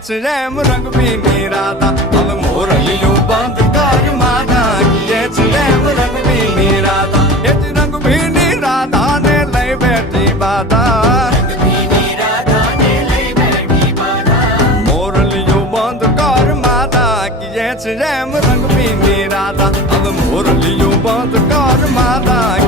છે રેમ રંગ ભીની રાધા હવે મોરલિયું બંધ કર માતા કીએ છે રેમ રંગ ભીની રાધા એ જ રંગ ભીની રાધા ને લઈ બેઠી બાધા મોરલિયું બંધ કર માતા કીએ છે રેમ રંગ ભીની રાધા હવે મોરલિયું બંધ કર માતા